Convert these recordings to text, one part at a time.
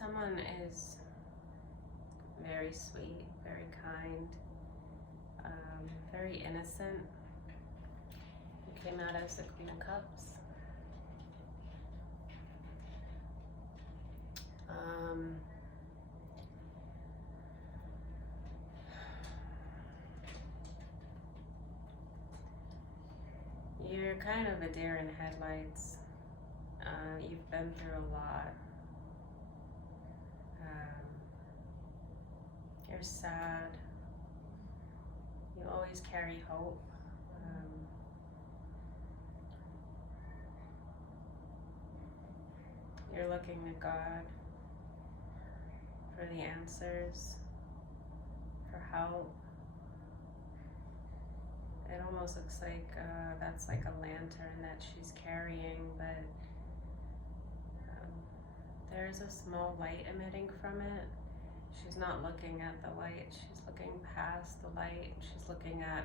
Someone is very sweet, very kind, very innocent. You came out as the Queen of Cups. You're kind of a deer in headlights. You've been through a lot. You're sad. You always carry hope. You're looking to God for the answers, for help. It almost looks like that's like a lantern that she's carrying, but there's a small light emitting from it. She's not looking at the light, she's looking past the light. She's looking at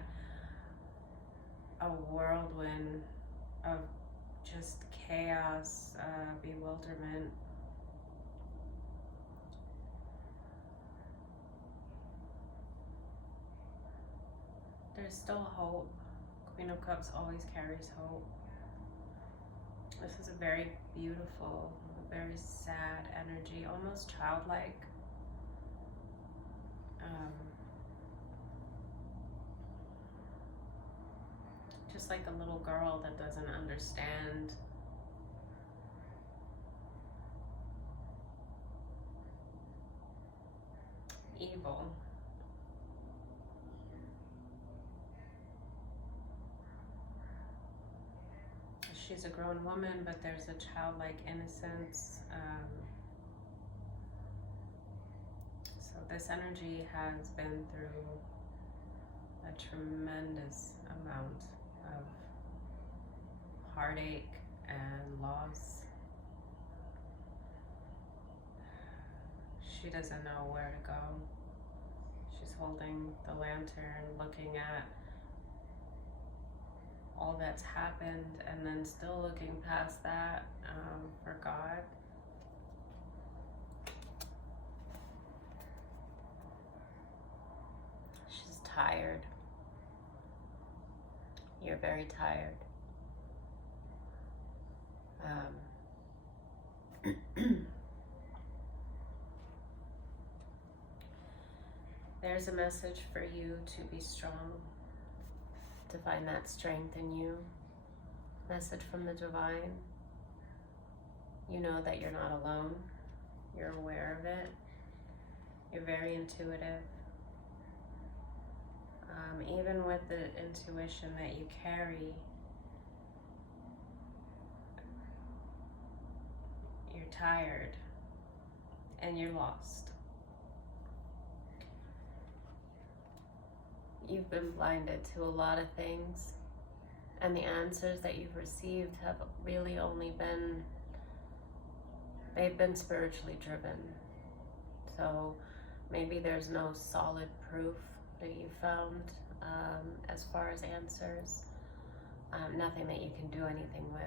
a whirlwind of just chaos, bewilderment. There's still hope. Queen of Cups always carries hope. This is a very beautiful, very sad energy, almost childlike. Just like a little girl that doesn't understand evil. She's a grown woman, but there's a childlike innocence. So this energy has been through a tremendous amount of heartache and loss. She doesn't know where to go. She's holding the lantern, looking at all that's happened, and then still looking past that for God. She's tired. You're very tired. There's a message for you to be strong, to find that strength in you. Message from the divine. You know that you're not alone. You're aware of it. You're very intuitive. Even with the intuition that you carry, you're tired and you're lost. You've been blinded to a lot of things, and the answers that you've received have really only been, they've been spiritually driven. So maybe there's no solid proof that you found as far as answers, nothing that you can do anything with.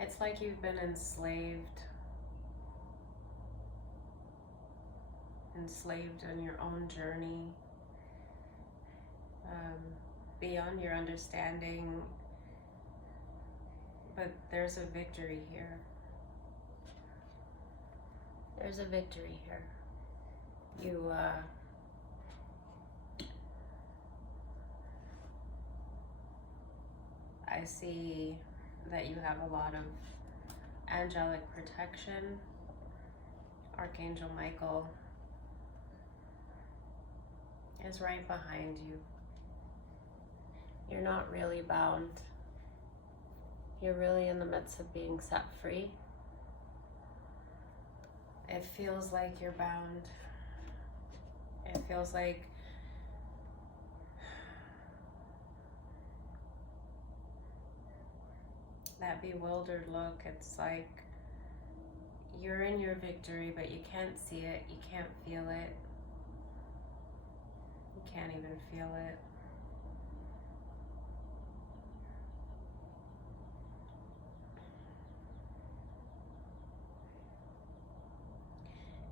It's like you've been enslaved on your own journey, beyond your understanding, but there's a victory here. There's a victory here. You, I see that you have a lot of angelic protection. Archangel Michael is right behind you. You're not really bound. You're really in the midst of being set free. It feels like you're bound. It feels like that bewildered look. It's like you're in your victory, but you can't see it, you can't feel it, you can't even feel it.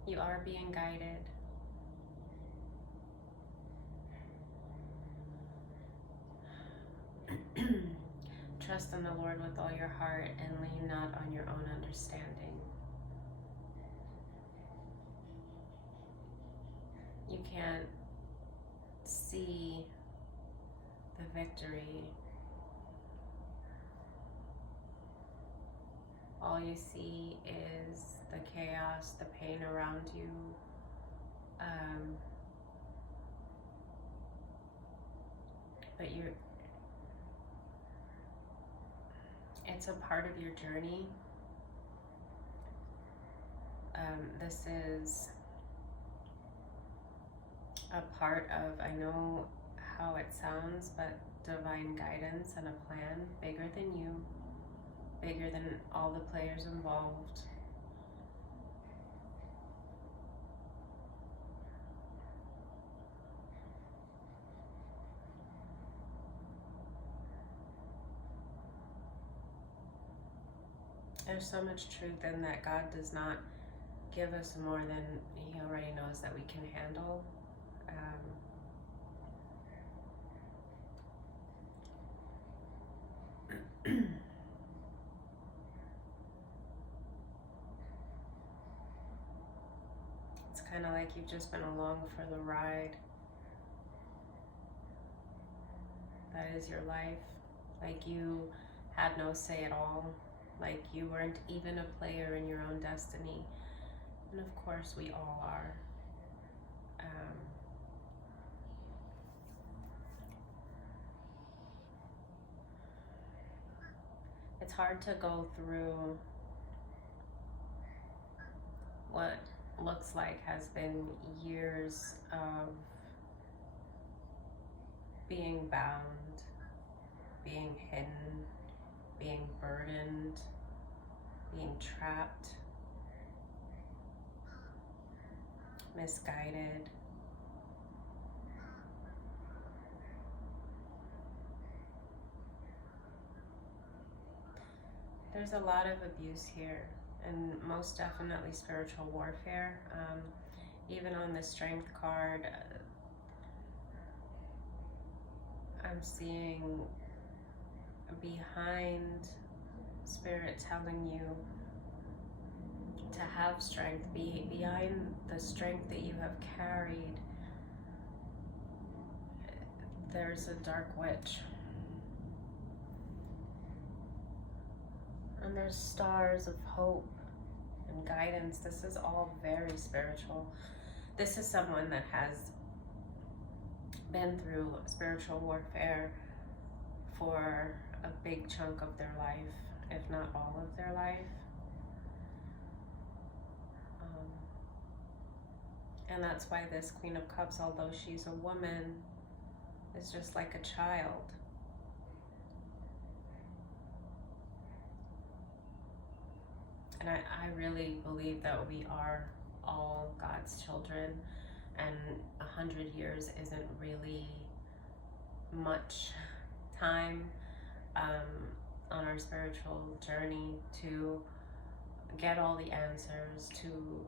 You are being guided. Trust in the Lord with all your heart and lean not on your own understanding. You can't see the victory. All you see is the chaos, the pain around you. But it's a part of your journey. This is a part of, I know how it sounds, but divine guidance and a plan bigger than you, bigger than all the players involved. There's so much truth in that. God does not give us more than He already knows that we can handle. It's kind of like you've just been along for the ride. That is your life. Like you had no say at all. Like you weren't even a player in your own destiny. And of course we all are. It's hard to go through what looks like has been years of being bound, being hidden, being burdened, being trapped, misguided. There's a lot of abuse here, and most definitely spiritual warfare. Even on the strength card, I'm seeing behind Spirit telling you to have strength, behind the strength that you have carried, there's a dark witch. And there's stars of hope and guidance. This is all very spiritual. This is someone that has been through spiritual warfare for a big chunk of their life, if not all of their life. And that's why this Queen of Cups, although she's a woman, is just like a child. And I really believe that we are all God's children, and 100 years isn't really much time on our spiritual journey to get all the answers, to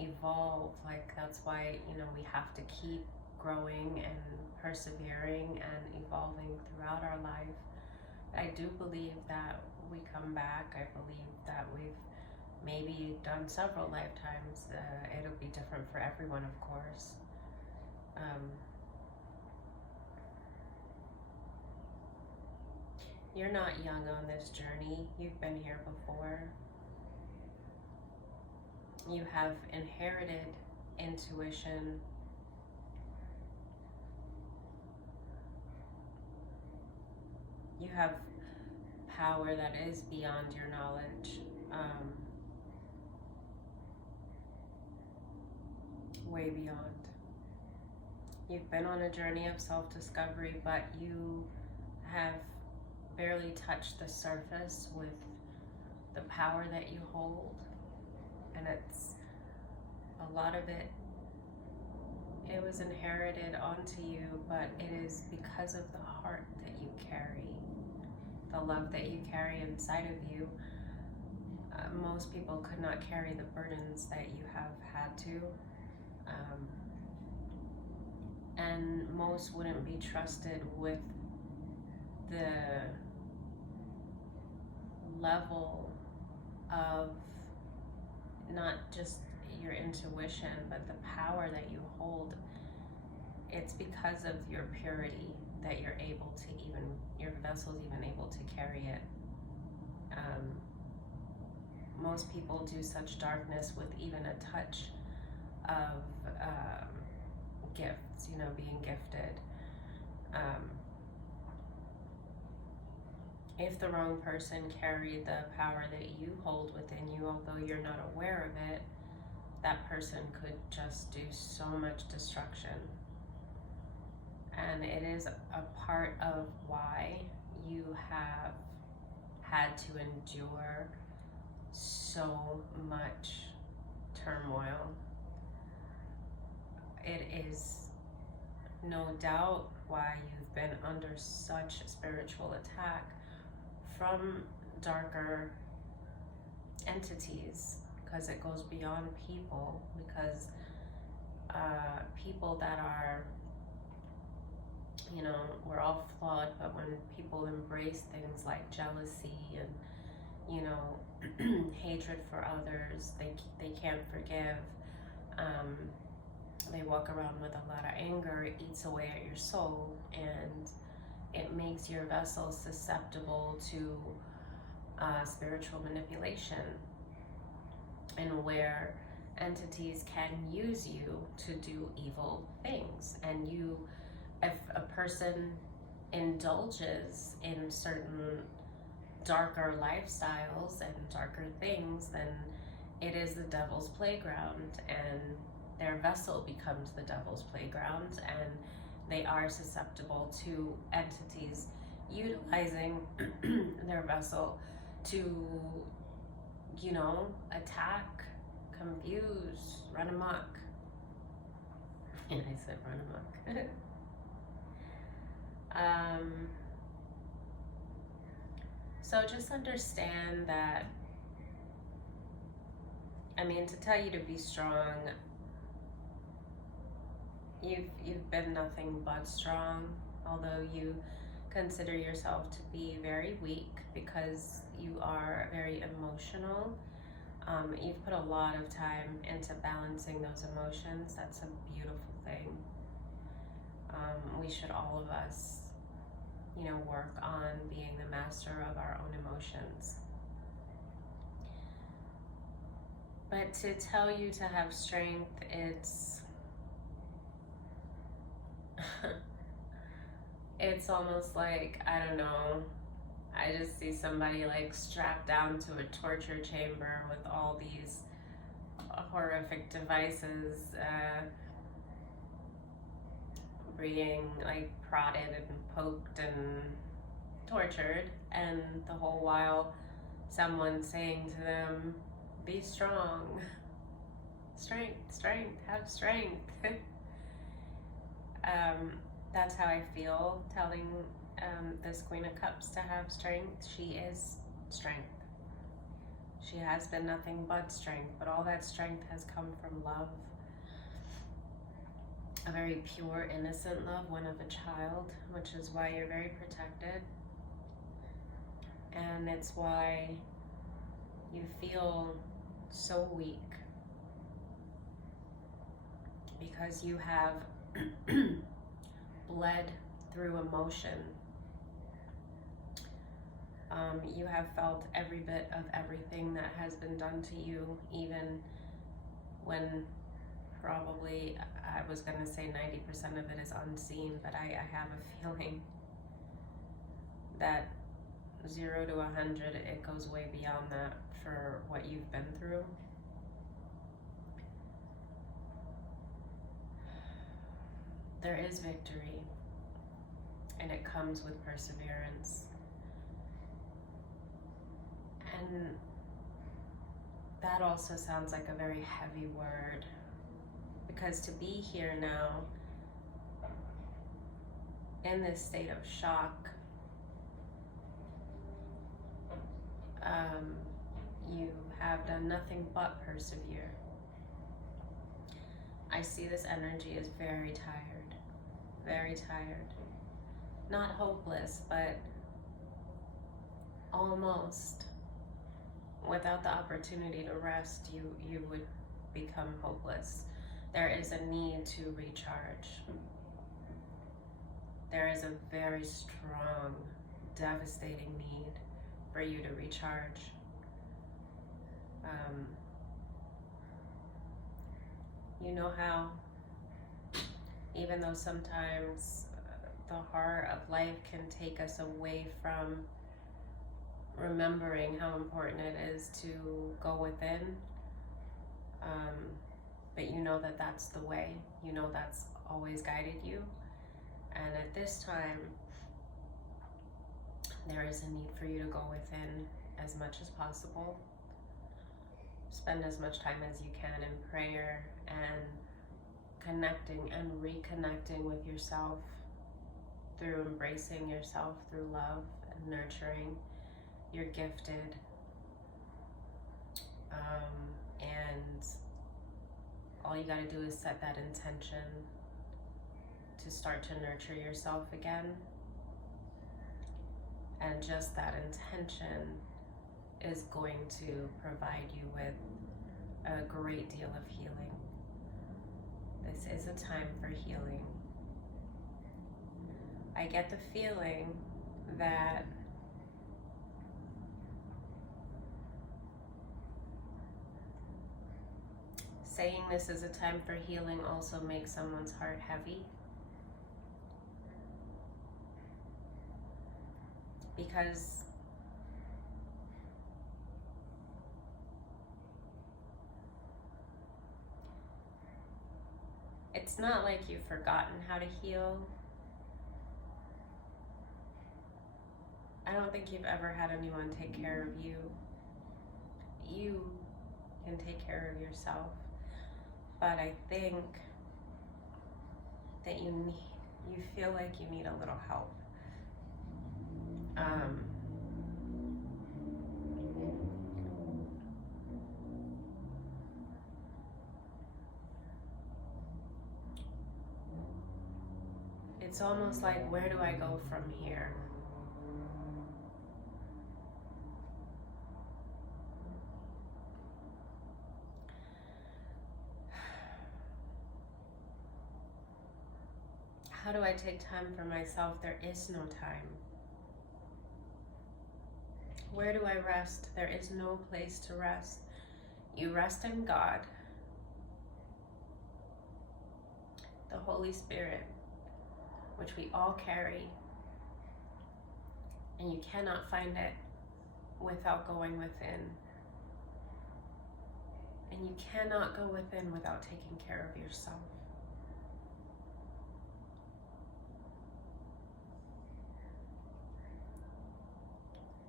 evolve. Like that's why, you know, we have to keep growing and persevering and evolving throughout our life. I do believe that we come back. I believe that we've maybe done several lifetimes. It'll be different for everyone, of course. You're not young on this journey. You've been here before. You have inherited intuition. You have power that is beyond your knowledge. Way beyond. You've been on a journey of self-discovery, but you have barely touched the surface with the power that you hold. And it's a lot of it, it was inherited onto you, but it is because of the heart that you carry, the love that you carry inside of you. Most people could not carry the burdens that you have had to. And most wouldn't be trusted with the level of not just your intuition, but the power that you hold. It's because of your purity that you're able to your vessel's even able to carry it. Most people do such darkness with even a touch of gifts, being gifted. If the wrong person carried the power that you hold within you, although you're not aware of it, that person could just do so much destruction. And it is a part of why you have had to endure so much turmoil. It is no doubt why you've been under such spiritual attack from darker entities, because it goes beyond people, because people that are, we're all flawed, but when people embrace things like jealousy and hatred for others, they can't forgive, they walk around with a lot of anger, it eats away at your soul, and it makes your vessel susceptible to spiritual manipulation, and where entities can use you to do evil things. And if a person indulges in certain darker lifestyles and darker things, then it is the devil's playground, and their vessel becomes the devil's playground, and they are susceptible to entities utilizing their vessel to, attack, confuse, run amok. And I said run amok. So just understand that, to tell you to be strong, you've been nothing but strong, although you consider yourself to be very weak because you are very emotional. You've put a lot of time into balancing those emotions. That's a beautiful thing. We should, all of us, work on being the master of our own emotions. But to tell you to have strength, it's almost like, I don't know, I just see somebody like strapped down to a torture chamber with all these horrific devices, being like prodded and poked and tortured, and the whole while someone saying to them, be strong, strength, have strength. That's how I feel telling this Queen of Cups to have strength. She is strength. She has been nothing but strength, but all that strength has come from love. A very pure, innocent love, one of a child, which is why you're very protected. And it's why you feel so weak, because you have bled through emotion. You have felt every bit of everything that has been done to you, even when probably, I was going to say 90% of it is unseen, but I have a feeling that 0 to 100, it goes way beyond that for what you've been through. There is victory, and it comes with perseverance. And that also sounds like a very heavy word, because to be here now in this state of shock, you have done nothing but persevere. I see this energy as very tired, very tired. Not hopeless, but almost. Without the opportunity to rest, you would become hopeless. There is a need to recharge. There is a very strong, devastating need for you to recharge. You know how, even though sometimes the horror of life can take us away from remembering how important it is to go within, but you know that that's the way, you know that's always guided you. And at this time, there is a need for you to go within as much as possible. Spend as much time as you can in prayer and connecting and reconnecting with yourself through embracing yourself through love and nurturing. You're gifted, and all you got to do is set that intention to start to nurture yourself again. And just that intention is going to provide you with a great deal of healing. This is a time for healing. I get the feeling that saying this is a time for healing also makes someone's heart heavy. Because it's not like you've forgotten how to heal. I don't think you've ever had anyone take care of you. You can take care of yourself. But I think that you feel like you need a little help. It's almost like, where do I go from here? How do I take time for myself? There is no time. Where do I rest? There is no place to rest. You rest in God, the Holy Spirit, which we all carry, and you cannot find it without going within. And you cannot go within without taking care of yourself.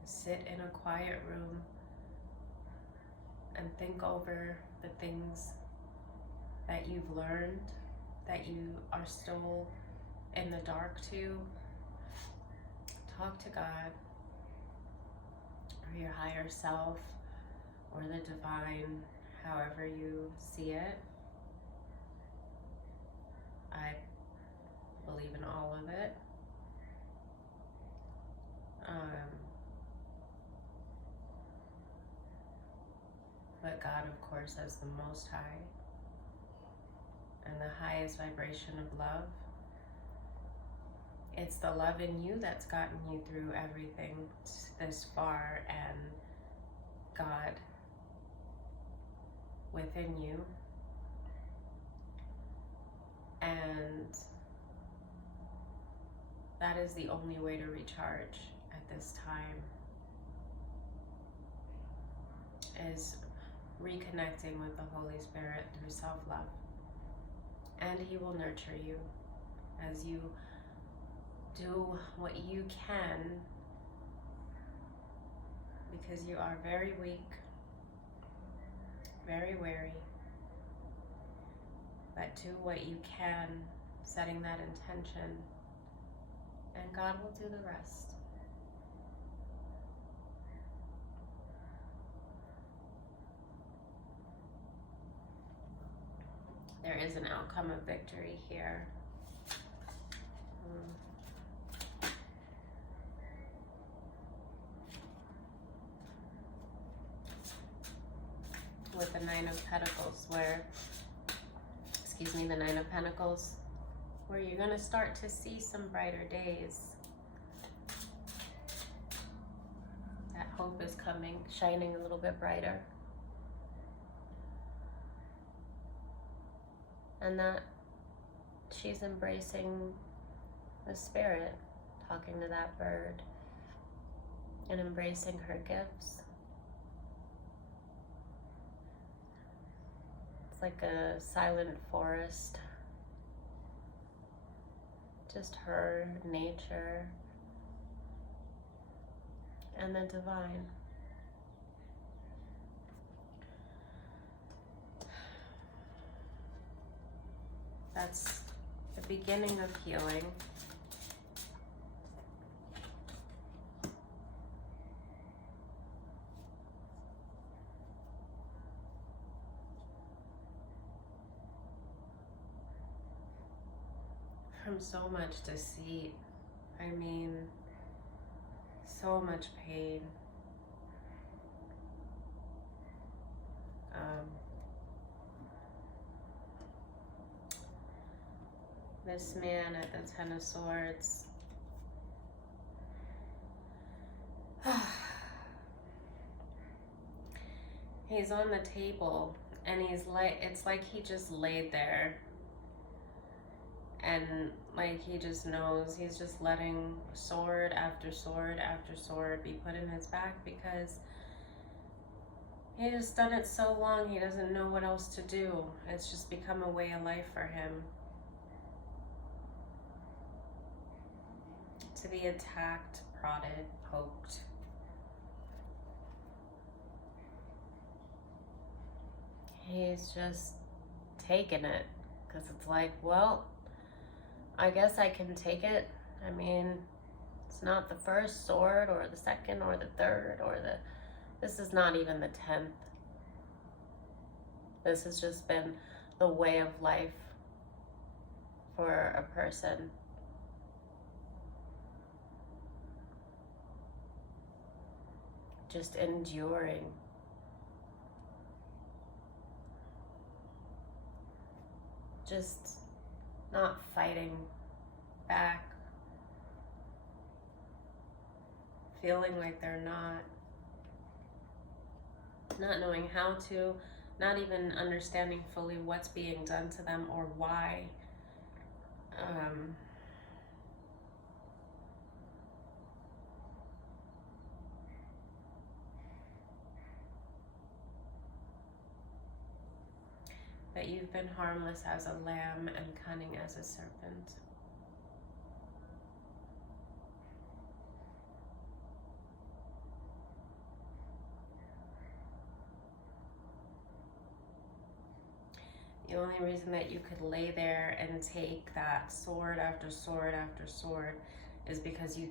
Sit in a quiet room and think over the things that you've learned, that you are still in the dark to. Talk to God, or your higher self, or the divine, however you see it. I believe in all of it. But God, of course, as the Most High and the highest vibration of love. It's the love in you that's gotten you through everything this far, and God within you. And that is the only way to recharge at this time, is reconnecting with the Holy Spirit through self-love. And He will nurture you as you do what you can, because you are very weak. very wary. But do what you can, setting that intention, and God will do the rest. There is an outcome of victory here. With the Nine of Pentacles, the Nine of Pentacles, where you're going to start to see some brighter days. That hope is coming, shining a little bit brighter. And that she's embracing the spirit, talking to that bird, and embracing her gifts. It's like a silent forest. Just her, nature, and the divine. That's the beginning of healing. From so much deceit, I mean, so much pain. This man at the Ten of Swords, he's on the table and it's like he just laid there and like he just knows, he's just letting sword after sword after sword be put in his back because he just done it so long he doesn't know what else to do. It's just become a way of life for him. To be attacked, prodded, poked. He's just taking it because it's like, well, I guess I can take it. I mean, it's not the first sword or the second or the third or this is not even the 10th. This has just been the way of life for a person. Just enduring. Just not fighting back. Feeling like they're not knowing how to, not even understanding fully what's being done to them or why. But you've been harmless as a lamb and cunning as a serpent. The only reason that you could lay there and take that sword after sword after sword is because you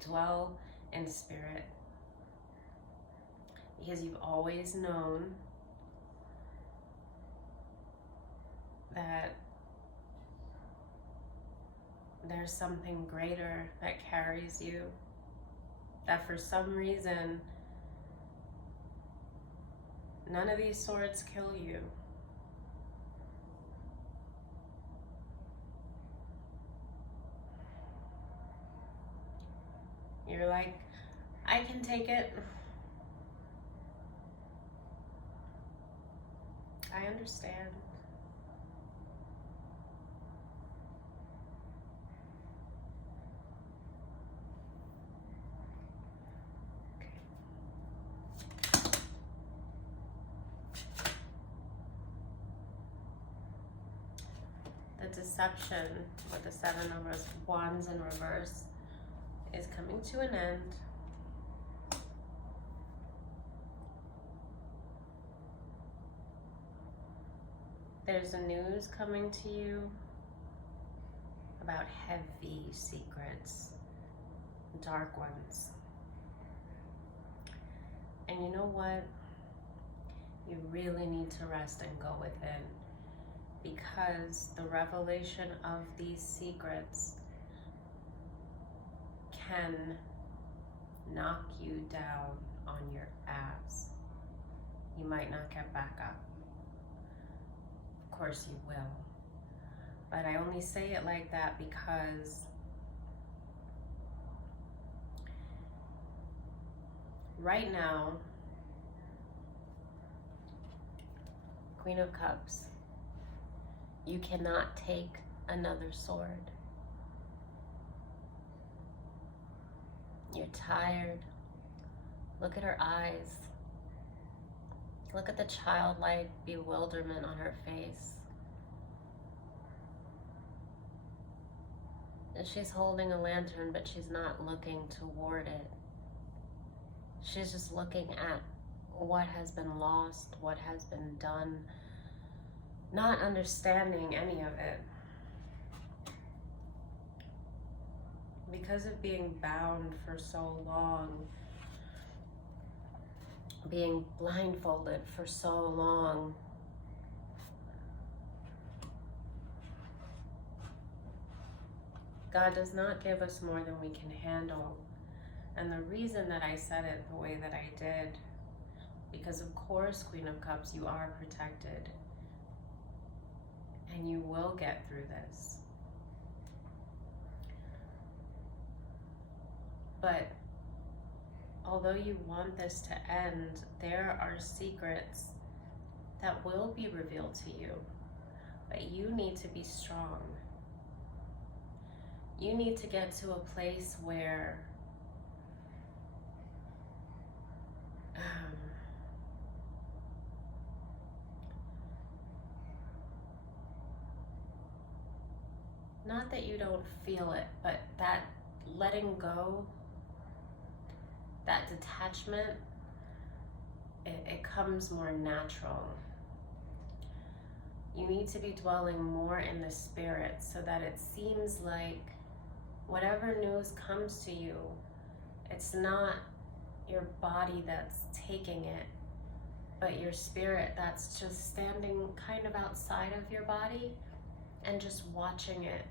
dwell in spirit. Because you've always known that there's something greater that carries you, that for some reason none of these swords kill you. You're like, I can take it. I understand. The deception with the Seven of Wands in reverse is coming to an end. There's a news coming to you about heavy secrets, dark ones. And you know what? You really need to rest and go within, because the revelation of these secrets can knock you down on your ass. You might not get back up. Of course you will. But I only say it like that because right now, Queen of Cups, you cannot take another sword. You're tired. Look at her eyes. Look at the childlike bewilderment on her face. And she's holding a lantern, but she's not looking toward it. She's just looking at what has been lost, what has been done, not understanding any of it. Because of being bound for so long, being blindfolded for so long, God does not give us more than we can handle. And the reason that I said it the way that I did, because of course, Queen of Cups, you are protected. And you will get through this. But although you want this to end, there are secrets that will be revealed to you. But you need to be strong. You need to get to a place where not that you don't feel it, but that letting go, that detachment, it comes more natural. You need to be dwelling more in the spirit so that it seems like whatever news comes to you, it's not your body that's taking it, but your spirit that's just standing kind of outside of your body and just watching it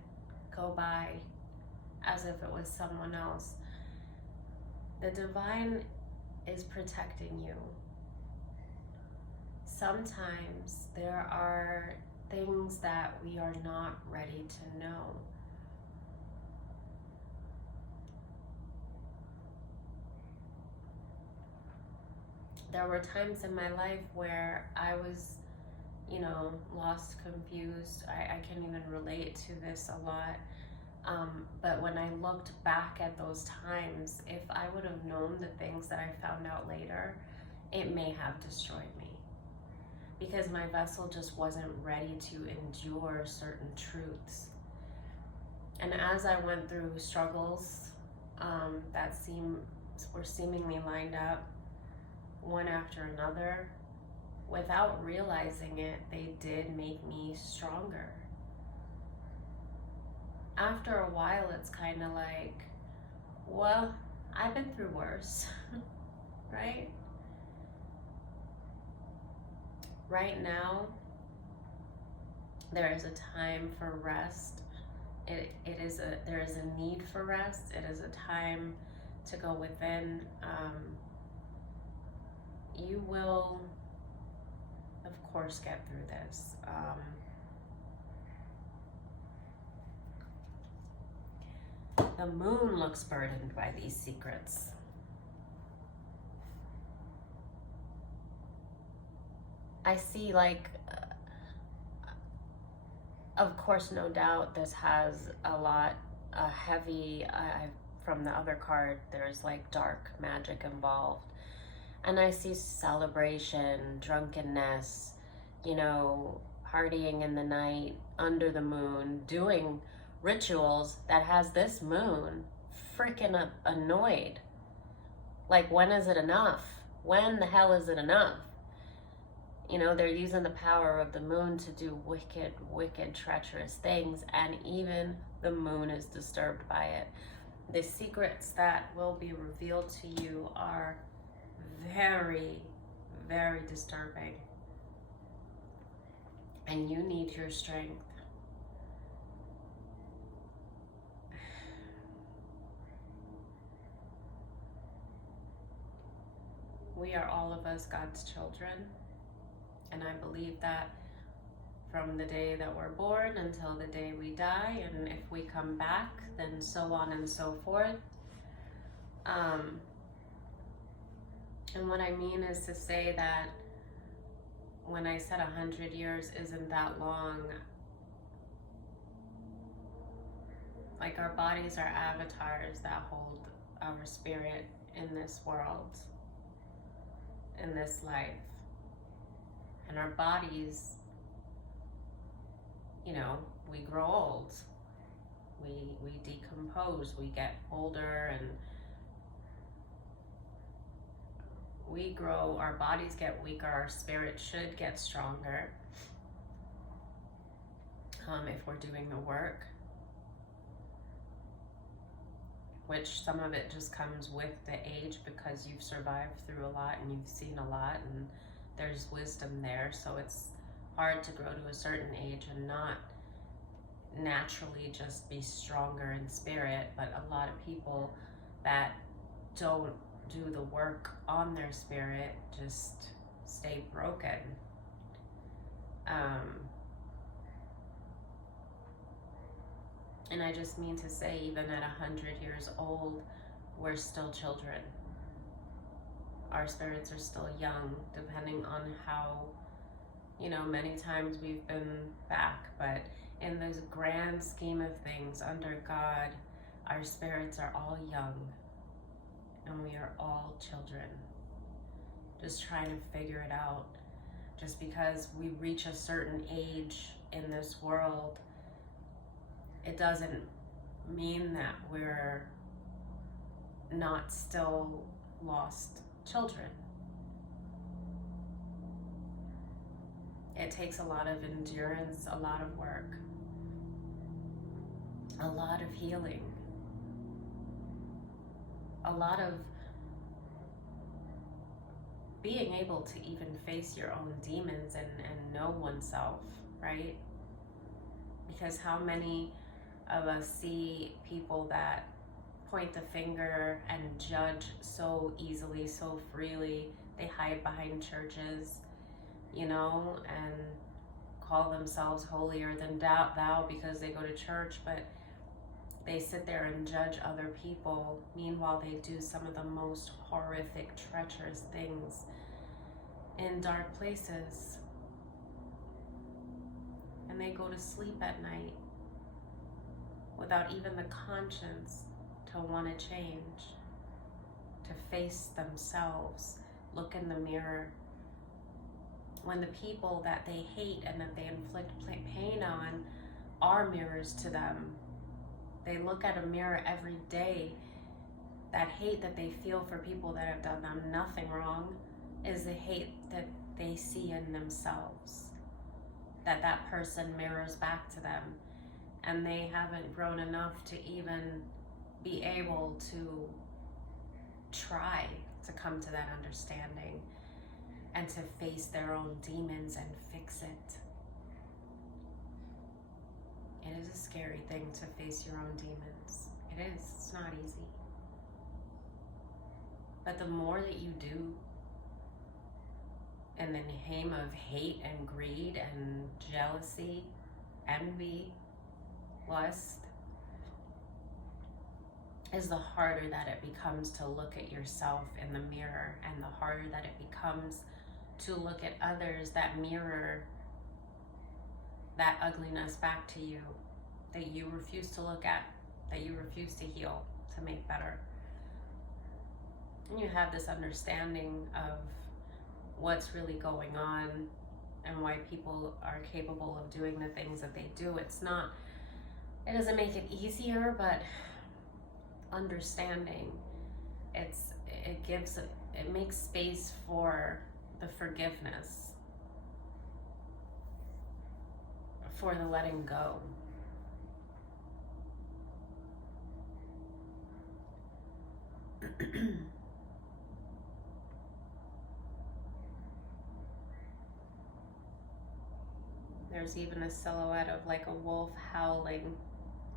go by as if it was someone else. The divine is protecting you. Sometimes there are things that we are not ready to know. There were times in my life where I was, lost, confused. I can even relate to this a lot. But when I looked back at those times, if I would have known the things that I found out later, it may have destroyed me. Because my vessel just wasn't ready to endure certain truths. And as I went through struggles that were seemingly lined up, one after another, without realizing it, they did make me stronger. After a while, it's kind of like, well, I've been through worse, right? Right now, there is a time for rest. There is a need for rest. It is a time to go within. You will, of course, get through this. The moon looks burdened by these secrets. I see, of course, no doubt, this has a heavy, from the other card, there's dark magic involved. And I see celebration, drunkenness, partying in the night, under the moon, doing rituals that has this moon freaking annoyed. When is it enough? When the hell is it enough? You know, they're using the power of the moon to do wicked, wicked, treacherous things, and even the moon is disturbed by it. The secrets that will be revealed to you are very, very disturbing. And you need your strength. We are all of us God's children. And I believe that from the day that we're born until the day we die, and if we come back, then so on and so forth. And what I mean is to say that when I said 100 years isn't that long, like our bodies are avatars that hold our spirit in this world, in this life. And our bodies, you know, we grow old, we decompose, we get older, and we grow, our bodies get weaker, our spirit should get stronger if we're doing the work, which some of it just comes with the age because you've survived through a lot and you've seen a lot, and there's wisdom there. So it's hard to grow to a certain age and not naturally just be stronger in spirit. But a lot of people that don't do the work on their spirit just stay broken. And I just mean to say, even at 100 years old, we're still children. Our spirits are still young, depending on how, you know, many times we've been back. But in this grand scheme of things, under God, our spirits are all young. And we are all children. Just trying to figure it out. Just because we reach a certain age in this world, it doesn't mean that we're not still lost children. It takes a lot of endurance, a lot of work, a lot of healing, a lot of being able to even face your own demons and know oneself, right? Because how many of us see people that point the finger and judge so easily, so freely? They hide behind churches, you know, and call themselves holier than thou because they go to church, but they sit there and judge other people. Meanwhile, they do some of the most horrific, treacherous things in dark places. And they go to sleep at night without even the conscience to want to change, to face themselves, look in the mirror. When the people that they hate and that they inflict pain on are mirrors to them, they look at a mirror every day. That hate that they feel for people that have done them nothing wrong is the hate that they see in themselves, that person mirrors back to them. And they haven't grown enough to even be able to try to come to that understanding and to face their own demons and fix it. It is a scary thing to face your own demons. It is. It's not easy. But the more that you do in the name of hate and greed and jealousy, envy, lust, is the harder that it becomes to look at yourself in the mirror, and the harder that it becomes to look at others that mirror that ugliness back to you, that you refuse to look at, that you refuse to heal, to make better. And you have this understanding of what's really going on and why people are capable of doing the things that they do. It doesn't make it easier, but understanding, it makes space for the forgiveness for the letting go. There's even a silhouette of like a wolf howling,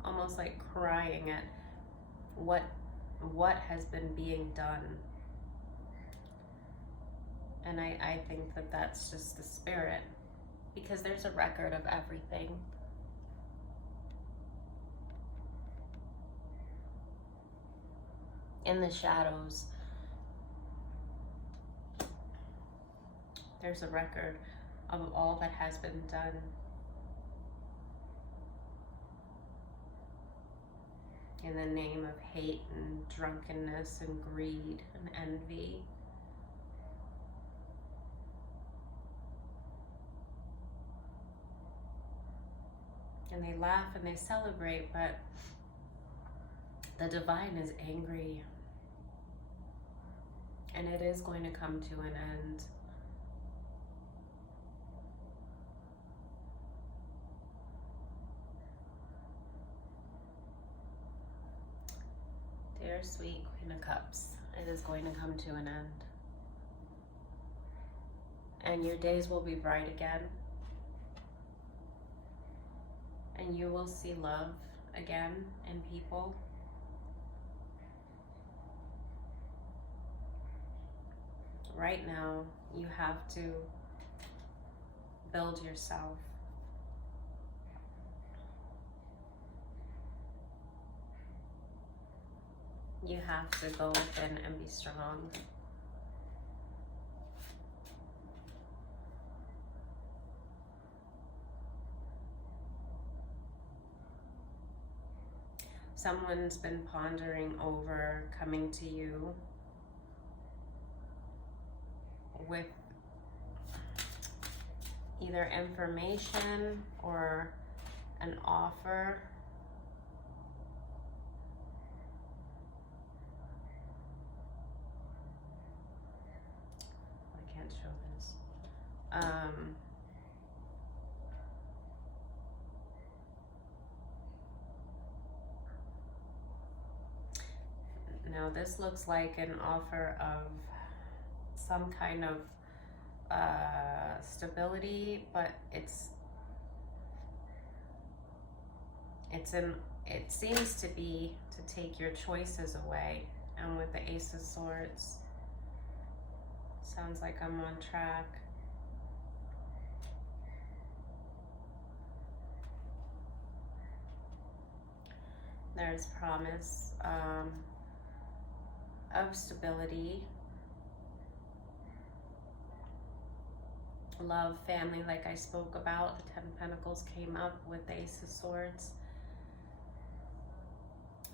almost like crying at what has been being done. And I think that that's just the spirit, because there's a record of everything. In the shadows, there's a record of all that has been done. In the name of hate and drunkenness and greed and envy. And they laugh and they celebrate, but the divine is angry. And it is going to come to an end. Dear sweet Queen of Cups, it is going to come to an end. And your days will be bright again. And you will see love again in people. Right now, you have to build yourself. You have to go within and be strong. Someone's been pondering over coming to you with either information or an offer. I can't show this. Now this looks like an offer of some kind of stability, but it seems to be to take your choices away. And with the Ace of Swords, sounds like I'm on track. There's promise of stability, love, family, like I spoke about. The Ten of Pentacles came up with the Ace of Swords.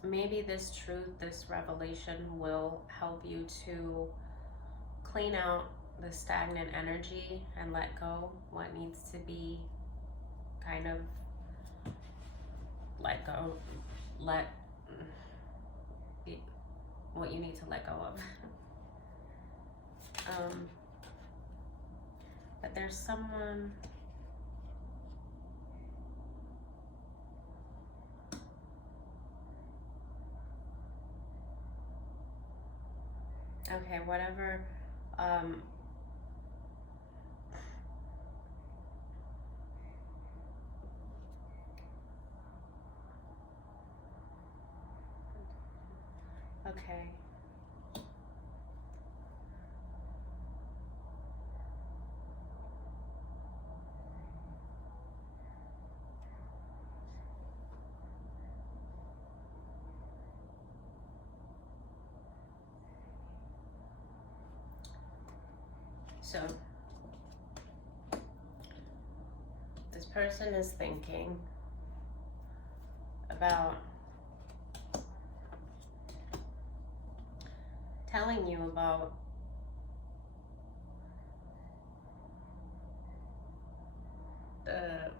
Maybe this truth, this revelation will help you to clean out the stagnant energy and let go what needs to be kind of let go, what you need to let go of. But there's someone, okay, whatever, okay. So this person is thinking about telling you about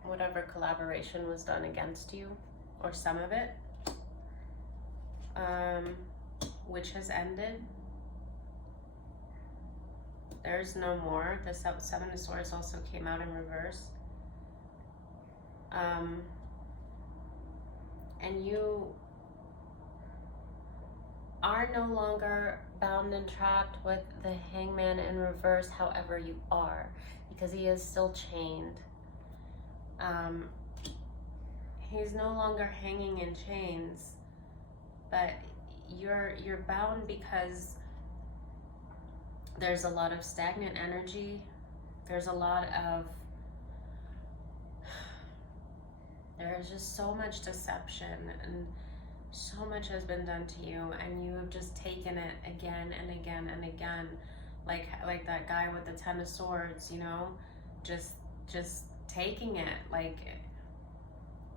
whatever collaboration was done against you, or some of it, which has ended. There's no more. The Seven of Swords also came out in reverse. And you are no longer bound and trapped with the Hangman in reverse, however you are, because he is still chained. He's no longer hanging in chains, but you're bound because there's a lot of stagnant energy. There's just so much deception, and so much has been done to you, and you have just taken it again and again and again, like that guy with the 10 of swords, you know, just taking it. Like,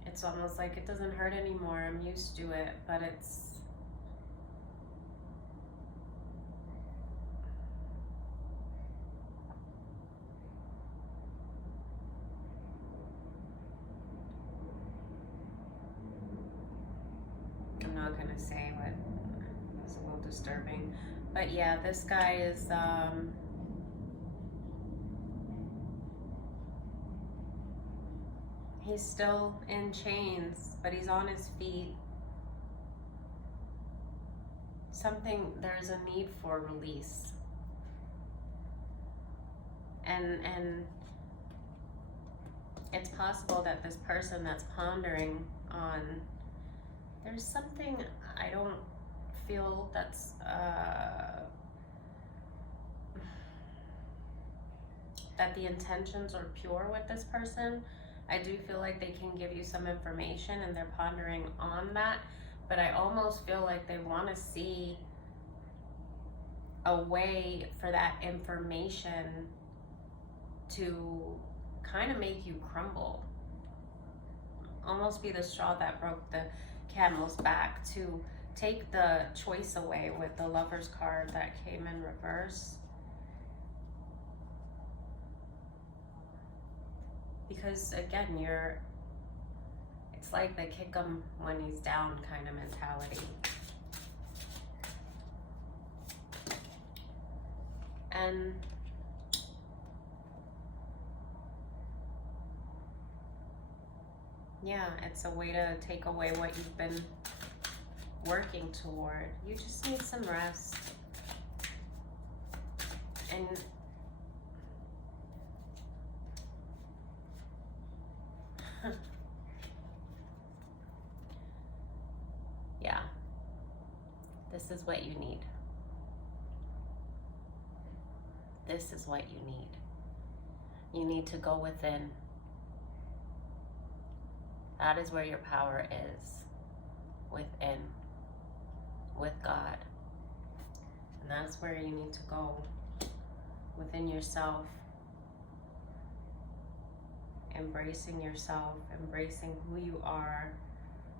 it's almost like it doesn't hurt anymore. I'm used to it, but I'm not gonna say what was a little disturbing, but yeah, this guy is he's still in chains, but he's on his feet. There's a need for release. And it's possible that this person that's pondering on, there's something I don't feel that's that the intentions are pure with this person. I do feel like they can give you some information and they're pondering on that, but I almost feel like they want to see a way for that information to kind of make you crumble. Almost be the straw that broke the camel's back, to take the choice away with the Lover's card that came in reverse. Because again, it's like the kick him when he's down kind of mentality. And yeah, it's a way to take away what you've been working toward. You just need some rest. And yeah, this is what you need. This is what you need. You need to go within. That is where your power is. Within. With God. And that's where you need to go. Within yourself. Embracing yourself. Embracing who you are.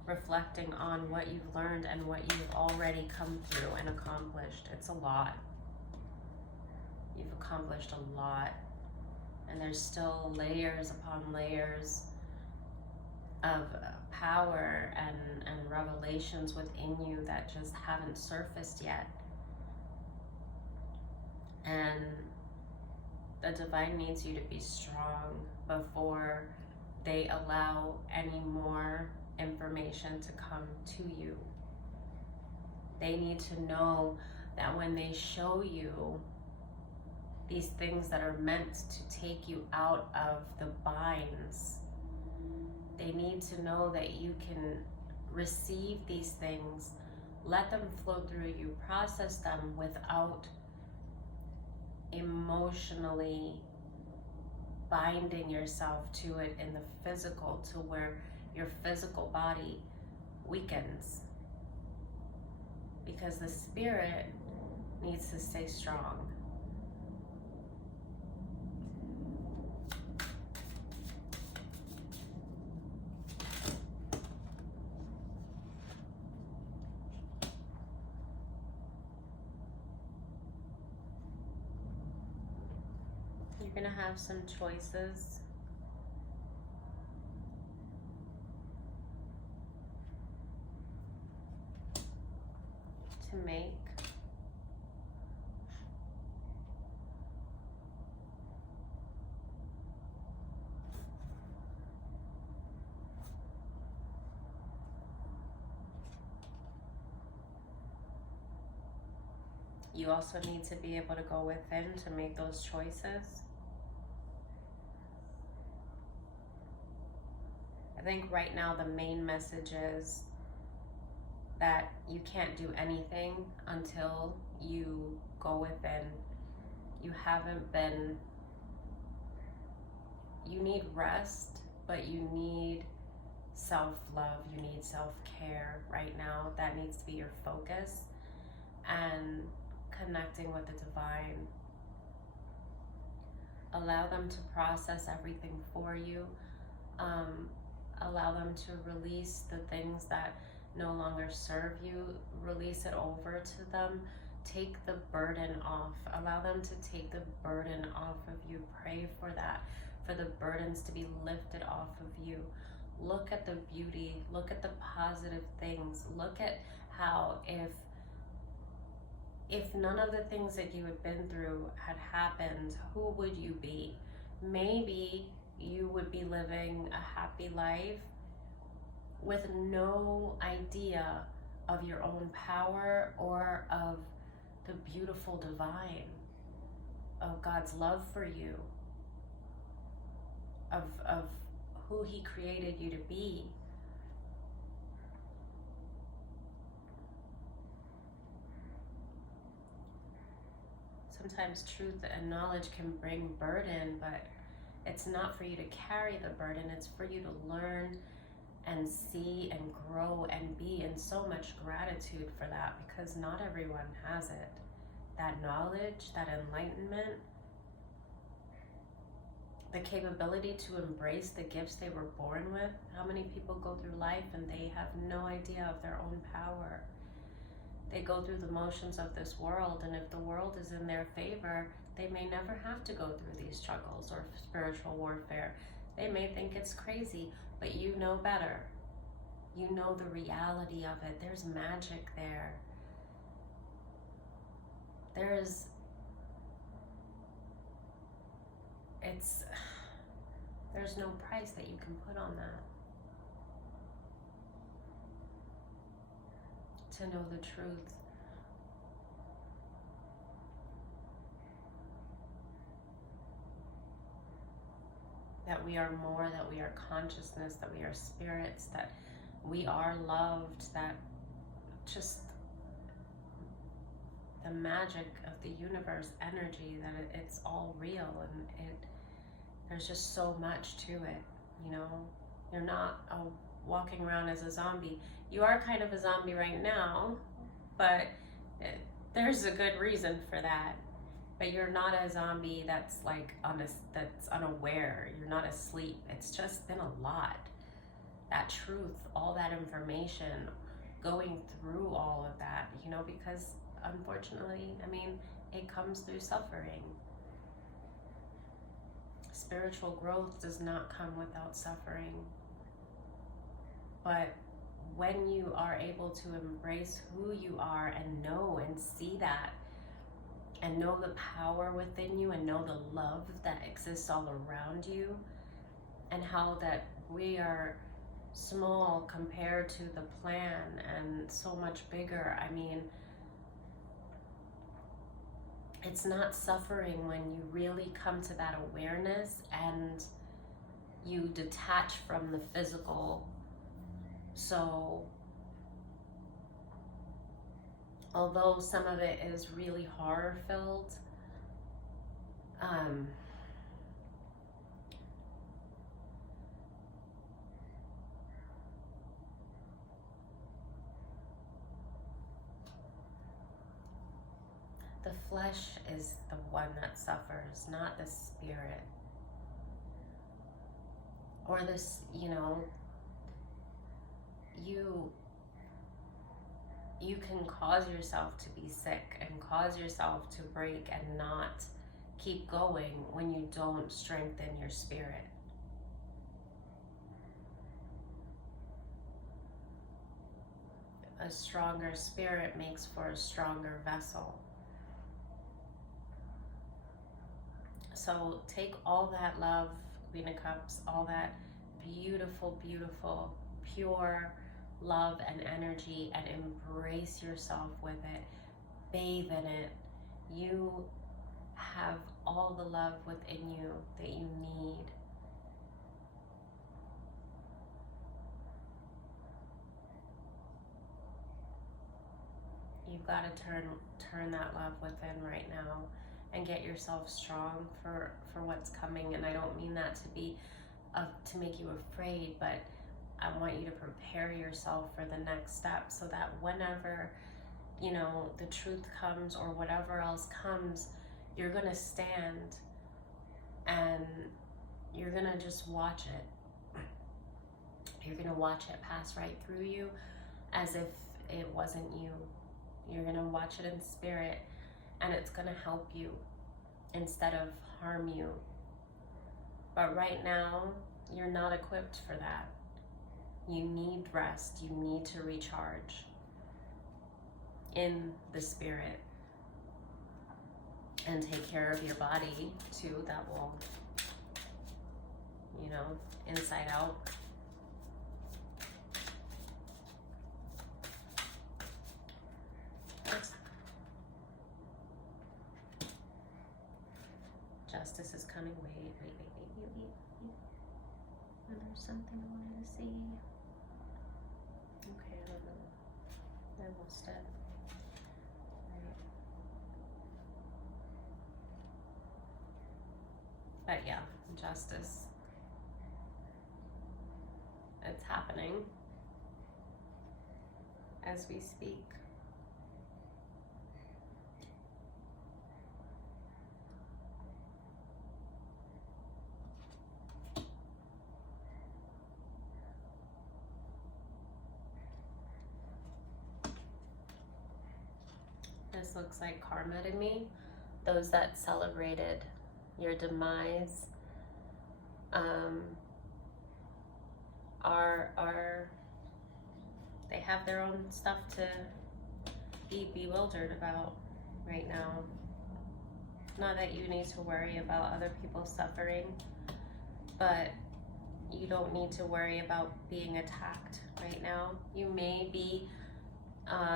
Reflecting on what you've learned and what you've already come through and accomplished. It's a lot. You've accomplished a lot. And there's still layers upon layers of power and revelations within you that just haven't surfaced yet. And the divine needs you to be strong before they allow any more information to come to you. They need to know that when they show you these things that are meant to take you out of the binds, they need to know that you can receive these things, let them flow through you, process them without emotionally binding yourself to it in the physical, to where your physical body weakens. Because the spirit needs to stay strong. You're gonna have some choices. To make. You also need to be able to go within to make those choices. I think right now the main message is that you can't do anything until you go within. You haven't been, you need rest, but you need self-love, you need self-care right now. That needs to be your focus, and connecting with the divine. Allow them to process everything for you. Allow them to release the things that no longer serve you. Release it over to them. Take the burden off. Allow them to take the burden off of you. Pray for that, for the burdens to be lifted off of you. Look at the beauty. Look at the positive things. Look at how if none of the things that you had been through had happened, who would you be? Maybe you would be living a happy life with no idea of your own power or of the beautiful divine, of God's love for you, of who He created you to be. Sometimes truth and knowledge can bring burden, but it's not for you to carry the burden. It's for you to learn and see and grow and be in so much gratitude for that, because not everyone has it. That knowledge, that enlightenment, the capability to embrace the gifts they were born with. How many people go through life and they have no idea of their own power? They go through the motions of this world, and if the world is in their favor, they may never have to go through these struggles or spiritual warfare. They may think it's crazy, but you know better. You know the reality of it. There's magic there. There's no price that you can put on that. To know the truth. That we are more, that we are consciousness, that we are spirits, that we are loved, that just the magic of the universe energy, that it's all real, and there's just so much to it, you know? You're not walking around as a zombie. You are kind of a zombie right now, but there's a good reason for that. But you're not a zombie that's like that's unaware. You're not asleep. It's just been a lot. That truth, all that information, going through all of that, you know, because unfortunately, I mean, it comes through suffering. Spiritual growth does not come without suffering. But when you are able to embrace who you are and know and see that, and know the power within you, and know the love that exists all around you, and how that we are small compared to the plan and so much bigger. I mean, it's not suffering when you really come to that awareness and you detach from the physical. So although some of it is really horror filled, the flesh is the one that suffers, not the spirit. Or this, you know, you can cause yourself to be sick and cause yourself to break and not keep going when you don't strengthen your spirit. A stronger spirit makes for a stronger vessel. So take all that love, Queen of Cups, all that beautiful, beautiful, pure love and energy, and embrace yourself with it. Bathe in it. You have all the love within you that you need. You've got to turn that love within right now and get yourself strong for what's coming. And I don't mean that to be to make you afraid, but I want you to prepare yourself for the next step, so that whenever, you know, the truth comes or whatever else comes, you're gonna stand and you're gonna just watch it. You're gonna watch it pass right through you as if it wasn't you. You're gonna watch it in spirit, and it's gonna help you instead of harm you. But right now, you're not equipped for that. You need rest. You need to recharge in the spirit and take care of your body too. That will, you know, inside out. Justice is coming. Wait. There's something I wanted to see. Okay, I don't know. I lost it. Right. But yeah, justice. It's happening as we speak. This looks like karma to me. Those that celebrated your demise are they have their own stuff to be bewildered about right now. Not that you need to worry about other people suffering, but you don't need to worry about being attacked right now. You may be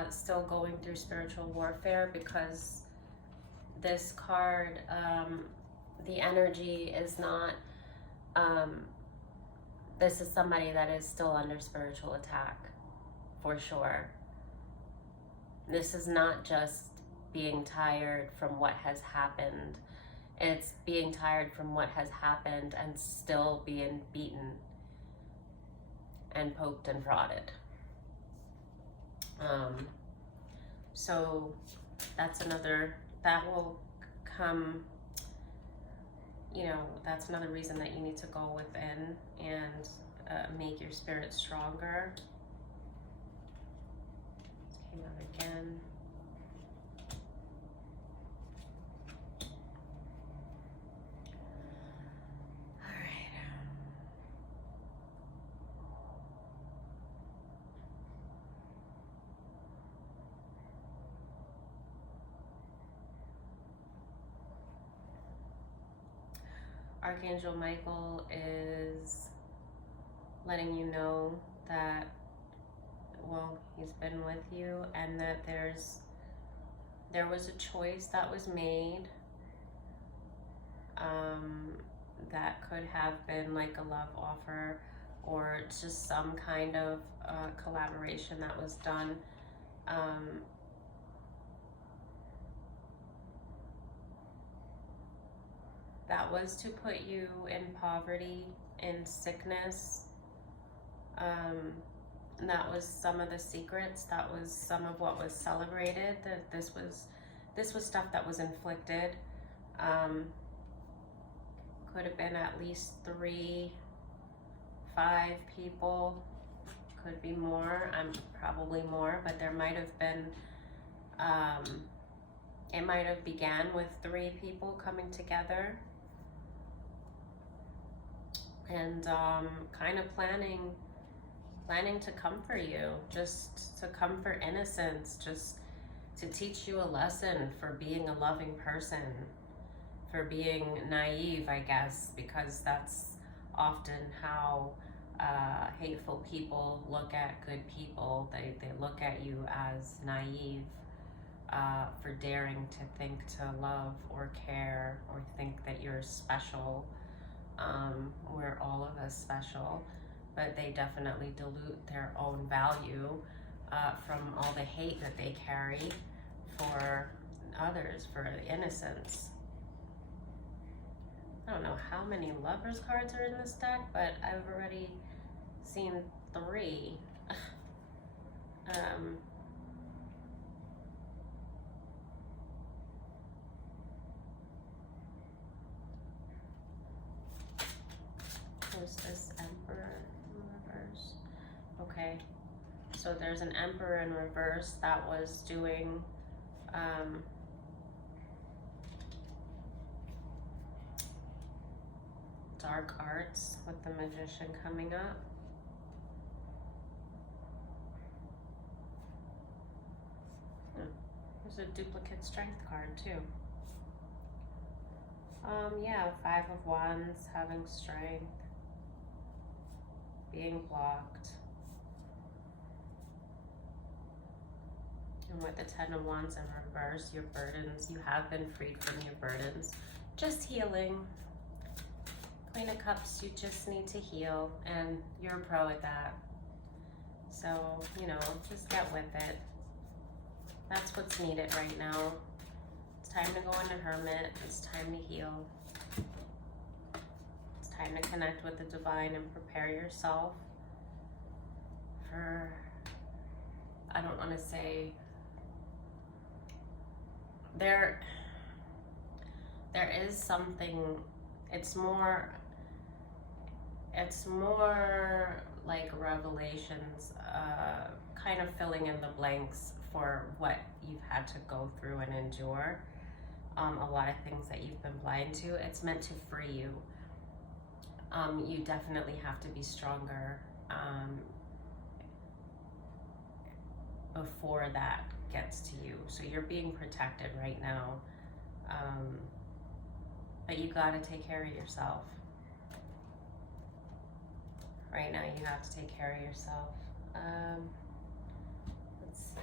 still going through spiritual warfare, because this card, the energy is not, this is somebody that is still under spiritual attack, for sure. This is not just being tired from what has happened. It's being tired from what has happened and still being beaten and poked and prodded. So that's another, that will come, you know, that's another reason that you need to go within and make your spirit stronger. This came out again. Archangel Michael is letting you know that, well, he's been with you, and that there was a choice that was made that could have been like a love offer, or just some kind of collaboration that was done. That was to put you in poverty, in sickness. And that was some of the secrets. That was some of what was celebrated. That this was stuff that was inflicted. Could have been at least 3, 5 people. Could be more. Probably more, but there might have been. It might have began with 3 people coming together and kind of planning to comfort you, just to comfort innocence, just to teach you a lesson for being a loving person, for being naive, I guess, because that's often how hateful people look at good people. They look at you as naive, for daring to think to love or care or think that you're special. We're all of us special, but they definitely dilute their own value from all the hate that they carry for others, for innocence. I don't know how many lovers cards are in this deck, but I've already seen 3. Who's this Emperor in reverse? Okay, so there's an Emperor in reverse that was doing dark arts with the Magician coming up. There's a duplicate strength card too. Yeah, 5 of Wands, having strength, being blocked. And with the 10 of Wands in reverse, your burdens, you have been freed from your burdens. Just healing. Queen of Cups, you just need to heal, and you're a pro at that. So, you know, just get with it. That's what's needed right now. It's time to go into Hermit. It's time to heal. It's time to connect with the divine and prepare yourself for, I don't want to say, there is something, it's more like revelations, kind of filling in the blanks for what you've had to go through and endure. A lot of things that you've been blind to, it's meant to free you. You definitely have to be stronger before that gets to you. So you're being protected right now, but you got to take care of yourself. Right now you have to take care of yourself. Let's see.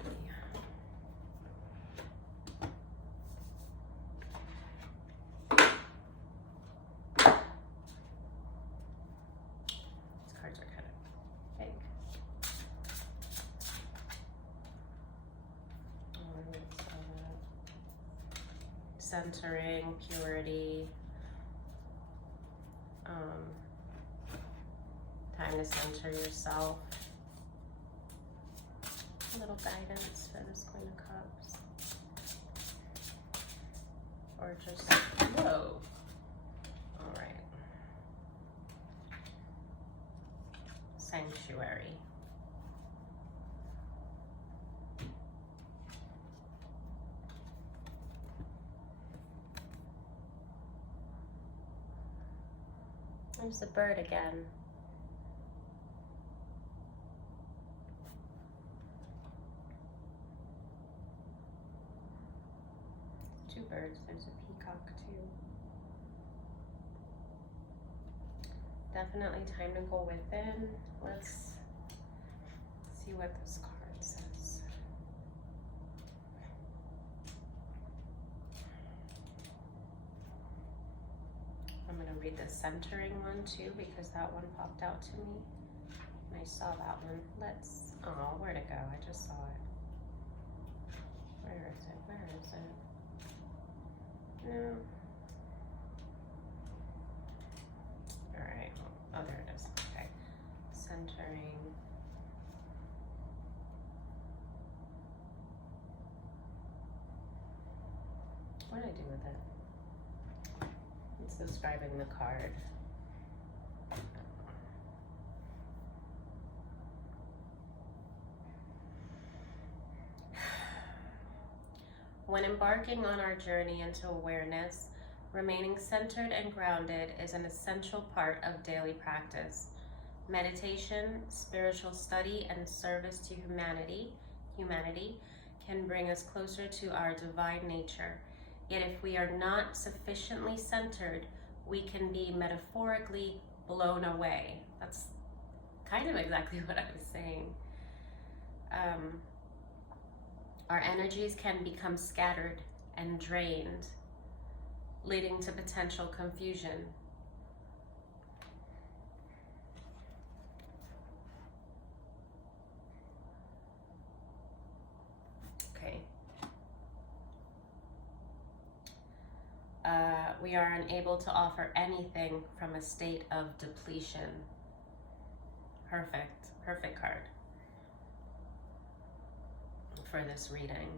These cards are kind of big. Centering, purity, time to center yourself. A little guidance for this Queen of Cups. Or just, whoa. All right. Sanctuary. There's the bird again. Two birds, there's a peacock too. Definitely time to go within. Let's see what this card says. I'm going to read the centering one too, because that one popped out to me. And I saw that one. Let's, oh, where'd it go? I just saw it. Where is it? Where is it? No. Alright. Oh, there it is. Okay. Centering. What did I do with it? It's describing the card. When embarking on our journey into awareness, remaining centered and grounded is an essential part of daily practice. Meditation, spiritual study, and service to humanity can bring us closer to our divine nature. Yet if we are not sufficiently centered, we can be metaphorically blown away. That's kind of exactly what I was saying. Our energies can become scattered and drained, leading to potential confusion. Okay. We are unable to offer anything from a state of depletion. Perfect card for this reading.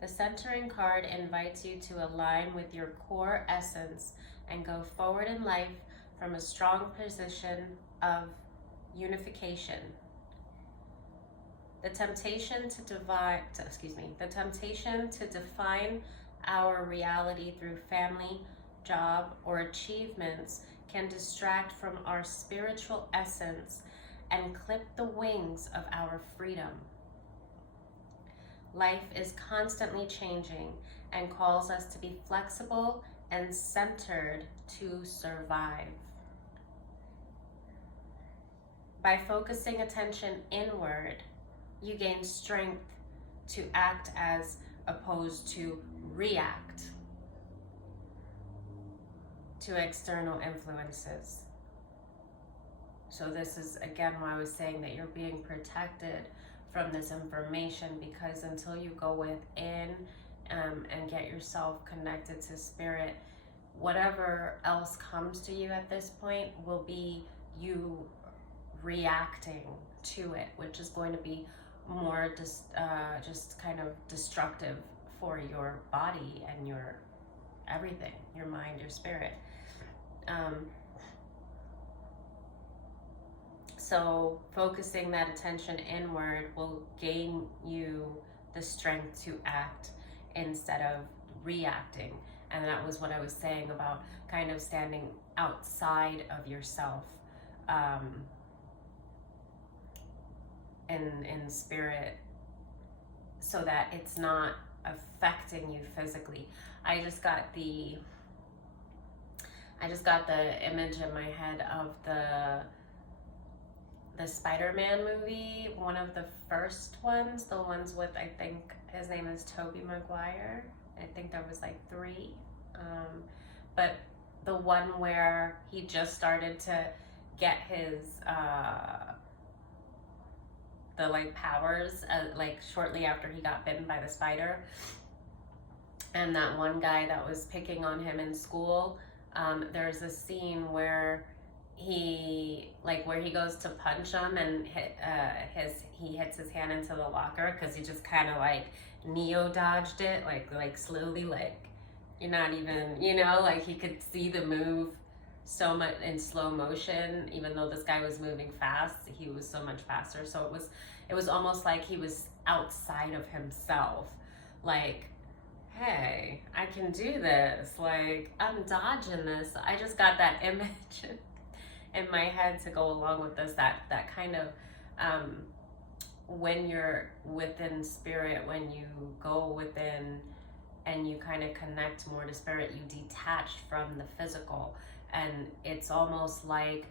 The centering card invites you to align with your core essence and go forward in life from a strong position of unification. The temptation to define our reality through family, job, or achievements can distract from our spiritual essence and clip the wings of our freedom. Life is constantly changing and calls us to be flexible and centered to survive. By focusing attention inward, you gain strength to act as opposed to react to external influences. So this is again why I was saying that you're being protected from this information, because until you go within and get yourself connected to spirit, whatever else comes to you at this point will be you reacting to it, which is going to be more just kind of destructive for your body and your everything, your mind, your spirit. So focusing that attention inward will gain you the strength to act instead of reacting. And that was what I was saying about kind of standing outside of yourself in spirit, so that it's not affecting you physically. I just got the image in my head of the Spider-Man movie, one of the first ones, the ones with, I think his name is Tobey Maguire. I think there was like 3. But the one where he just started to get his the like powers like shortly after he got bitten by the spider, and that one guy that was picking on him in school, there's a scene where he goes to punch him and he hits his hand into the locker, because he just kind of like neo dodged it, like slowly, like you're not even, like he could see the move so much in slow motion. Even though this guy was moving fast, he was so much faster. So it was almost like he was outside of himself, like, hey, I can do this, like I'm dodging this. I just got that image in my head to go along with this, that kind of when you're within spirit, when you go within and you kind of connect more to spirit, you detach from the physical, and it's almost like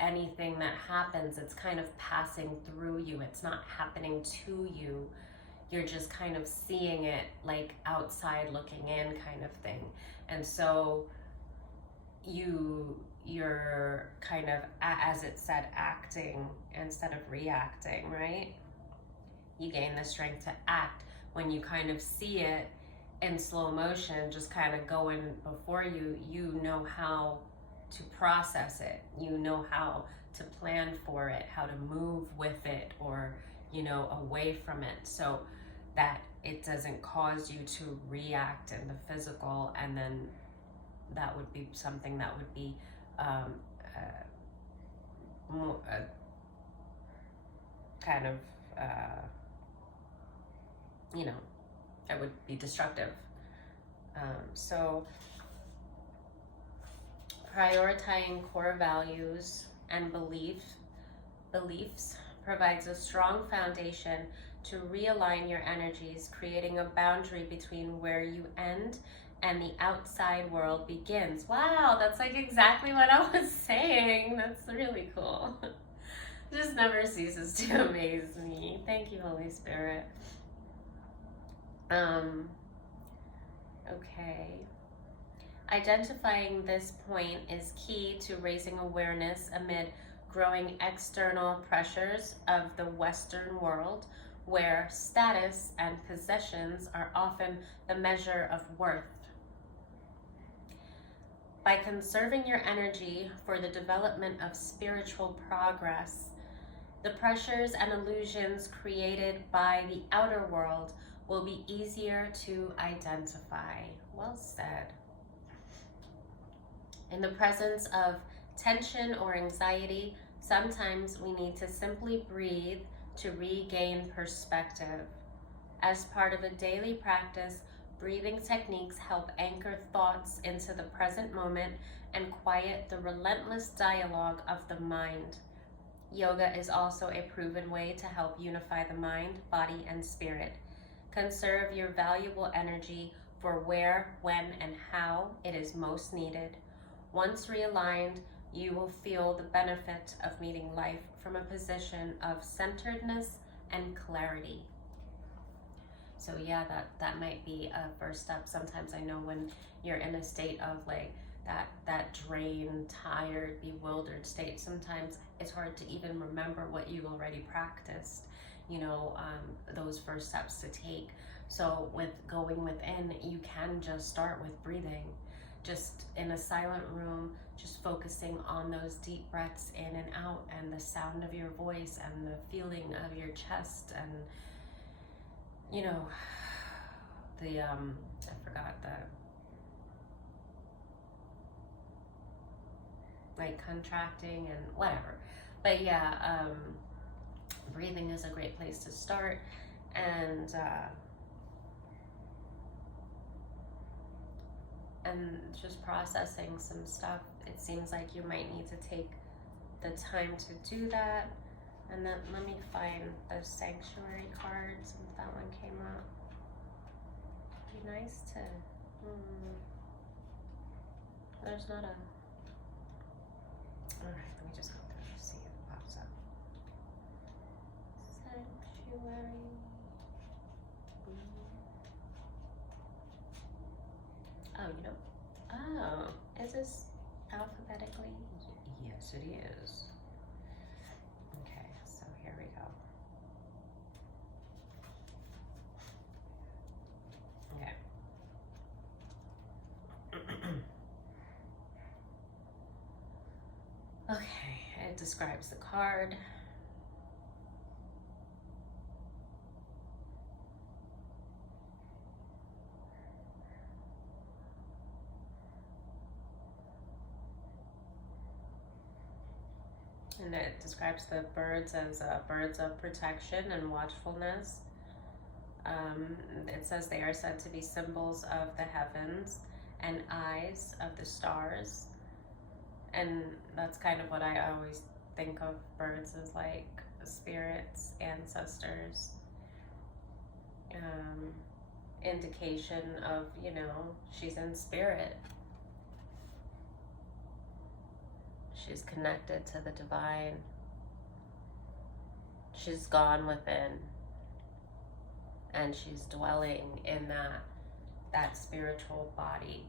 anything that happens, it's kind of passing through you. It's not happening to you. You're just kind of seeing it like outside looking in kind of thing. And so you're kind of, as it said, acting instead of reacting, right? You gain the strength to act when you kind of see it in slow motion, just kind of going before you. You know how to process it. You know how to plan for it, how to move with it, or, away from it, so that it doesn't cause you to react in the physical. And then that would be something that would be more, kind of, it would be destructive. So prioritizing core values and beliefs provides a strong foundation to realign your energies, creating a boundary between where you end and the outside world begins. Wow, that's like exactly what I was saying. That's really cool. Just never ceases to amaze me. Thank you, Holy Spirit. Okay. Identifying this point is key to raising awareness amid growing external pressures of the Western world, where status and possessions are often the measure of worth. By conserving your energy for the development of spiritual progress, the pressures and illusions created by the outer world will be easier to identify. Well said. In the presence of tension or anxiety, sometimes we need to simply breathe to regain perspective. As part of a daily practice, breathing techniques help anchor thoughts into the present moment and quiet the relentless dialogue of the mind. Yoga is also a proven way to help unify the mind, body, and spirit. Conserve your valuable energy for where, when, and how it is most needed. Once realigned, you will feel the benefit of meeting life from a position of centeredness and clarity. So yeah, that might be a first step. Sometimes I know when you're in a state of like that drained, tired, bewildered state, sometimes it's hard to even remember what you already practiced, those first steps to take. So with going within, you can just start with breathing. Just in a silent room, just focusing on those deep breaths in and out, and the sound of your voice and the feeling of your chest, and I forgot like contracting and whatever. But yeah, breathing is a great place to start, and just processing some stuff. It seems like you might need to take the time to do that. And then let me find the sanctuary card since that one came up. It'd be nice to, there's not a, all right, let me just go through and see if it pops up. Sanctuary. Is this alphabetically? Yes, it is. Okay, so here we go. Okay. Okay, it describes the card. And it describes the birds as birds of protection and watchfulness. It says they are said to be symbols of the heavens and eyes of the stars. And that's kind of what I always think of birds as, like spirits, ancestors. Indication of, she's in spirit. She's connected to the divine. She's gone within, and she's dwelling in that spiritual body.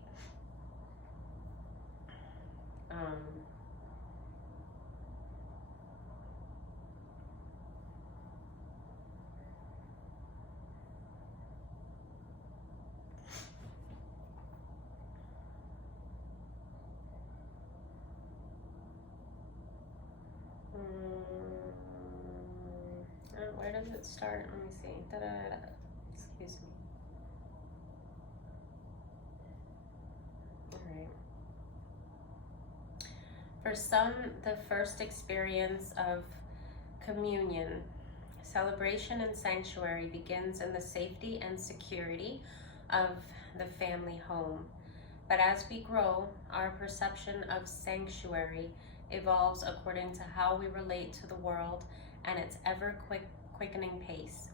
Where does it start? Let me see. Excuse me. All right. For some, the first experience of communion, celebration, and sanctuary begins in the safety and security of the family home. But as we grow, our perception of sanctuary evolves according to how we relate to the world and its ever-quickening pace.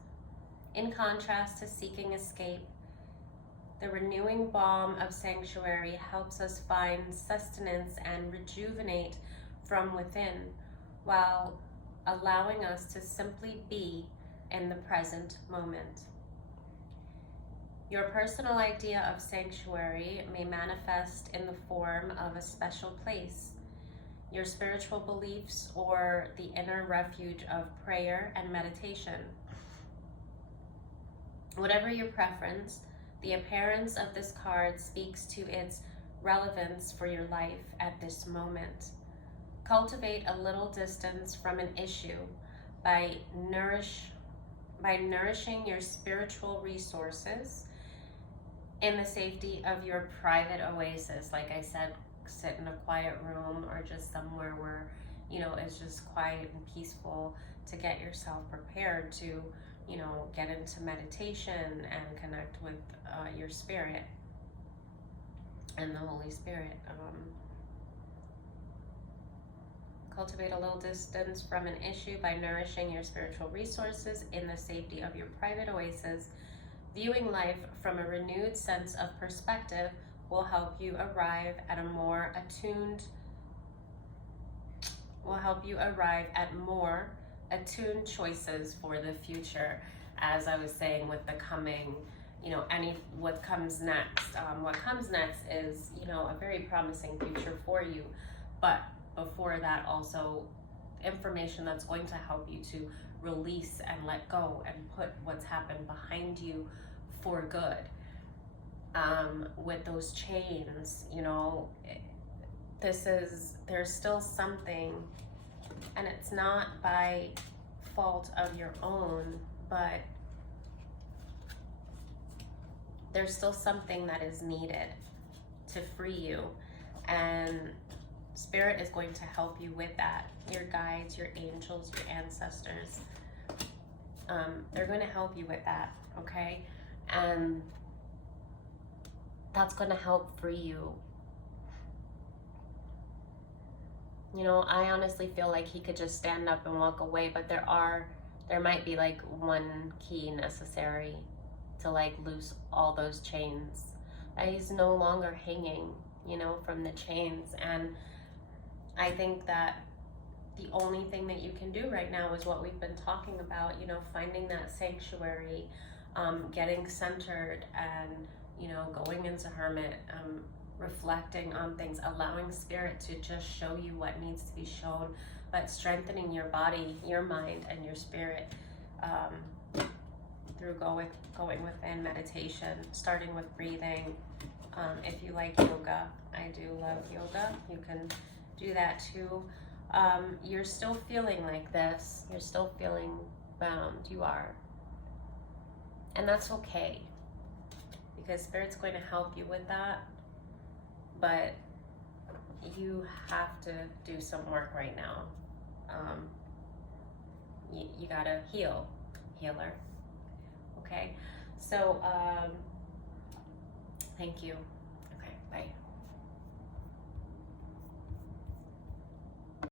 In contrast to seeking escape, the renewing balm of sanctuary helps us find sustenance and rejuvenate from within, while allowing us to simply be in the present moment. Your personal idea of sanctuary may manifest in the form of a special place, your spiritual beliefs, or the inner refuge of prayer and meditation. Whatever your preference, the appearance of this card speaks to its relevance for your life at this moment. Cultivate a little distance from an issue by nourishing your spiritual resources in the safety of your private oasis. Like I said, sit in a quiet room or just somewhere where, it's just quiet and peaceful, to get yourself prepared to, get into meditation and connect with your spirit and the Holy Spirit. Cultivate a little distance from an issue by nourishing your spiritual resources in the safety of your private oasis. Viewing life from a renewed sense of perspective will help you arrive at more attuned choices for the future. As I was saying, with the coming, what comes next. What comes next is, a very promising future for you. But before that, also information that's going to help you to release and let go and put what's happened behind you for good. With those chains, there's still something, and it's not by fault of your own, but there's still something that is needed to free you, and Spirit is going to help you with that. Your guides, your angels, your ancestors, they're going to help you with that, okay? And that's going to help free you. I honestly feel like he could just stand up and walk away, but there might be like one key necessary to like loose all those chains. He's no longer hanging, from the chains. And I think that the only thing that you can do right now is what we've been talking about, finding that sanctuary, getting centered, and, going into hermit, reflecting on things, allowing Spirit to just show you what needs to be shown, but strengthening your body, your mind, and your spirit through going within meditation, starting with breathing. If you like yoga, I do love yoga. You can do that too. You're still feeling like this. You're still feeling bound. You are. And that's okay, because Spirit's going to help you with that. But you have to do some work right now. You gotta healer. Okay? So, thank you. Okay, bye.